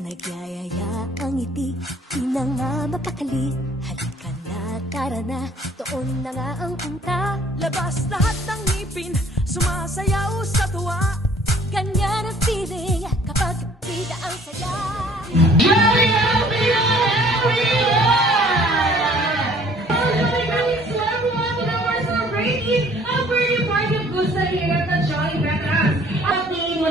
Nagyayaya ang ngiti, di na nga mapakali. Halika na, tara na, doon na nga ang punta. Labas lahat ng ngipin, sumasayaw sa tuwa. Ganyan ang feeling kapag bida ang saya. Jolly happy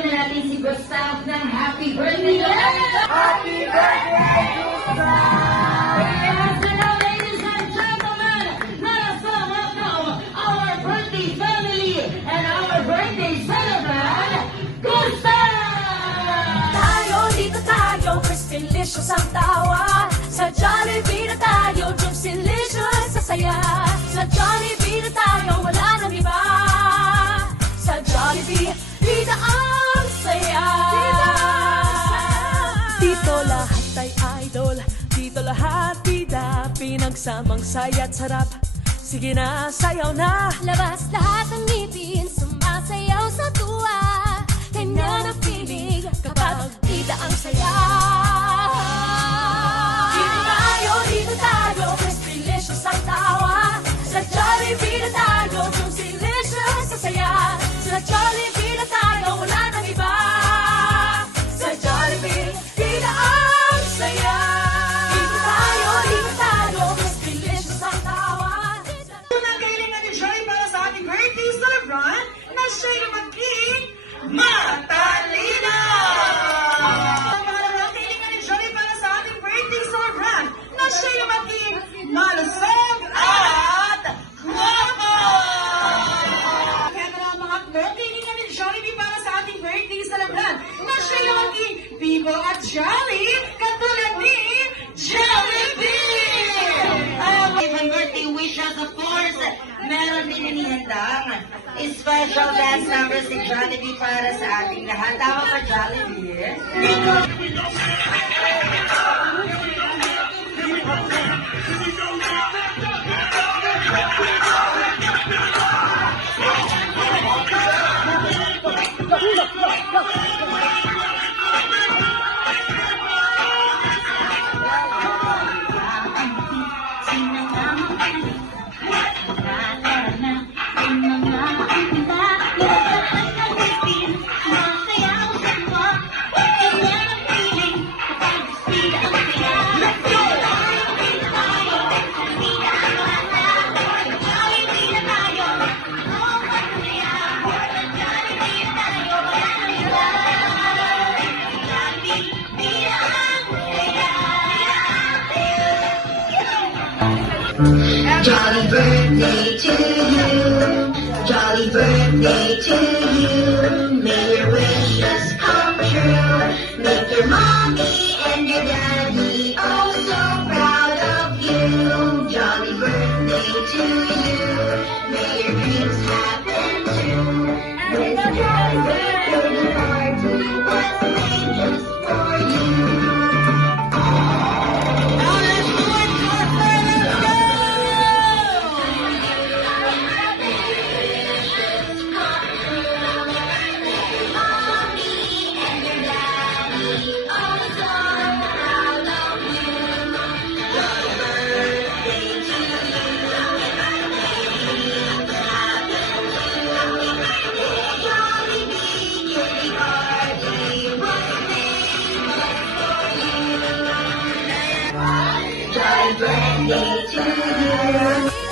natin si Gustav ng happy birthday! Happy birthday, Gustav! Yes, hello ladies and gentlemen! Nasama now our birthday family and our birthday celebrant, Gustav! Tayo, dito tayo, Crispy-licious ang tawa. Sa Jollibee na tayo, Juicy-licious sa saya. Sa Jollibee na tayo, wala nang iba. Sa Jollibee, bida ang saya. Dito lahat ay idol, dito lahat bida. Pinagsamang saya't sarap, sige na, sayaw na. Labas lahat ng ngipin, sumasayaw sa tuwa. Ganyan ang feeling kapag bida ang saya. Dito tayo, Crispy-licious ang tawa. Sa Jollibee na tayo, Juicy-licious sa saya. Sa Jollibee na tayo, wala nang iba. Sa Jollibee, bida ang saya. Dito tayo, Crispy-licious ang tawa. Nanggalingan ni Joy para sa ating birthday celebrant na siya'y maging matalino! Ang mga nanggalingan ni Joy para sa ating birthday celebrant na siya'y maging malusog at guwapo! Kaya na mga nanggalingan ni Jollibee para sa ating birthday celebrant na siya'y maging vivo at jolly katulad ni Jollibee! Even birthday wishes, of course, meron din inihandang special dance number si Jollibee para sa ating lahat. Tama ba, Jollibee? Jolly birthday to you, jolly birthday to you. May your wishes come true. Make your mommy and your daddy oh so proud of you. Jolly birthday to you. May your dreams happen too. This jolly birthday party was made just for you. Birthday to you.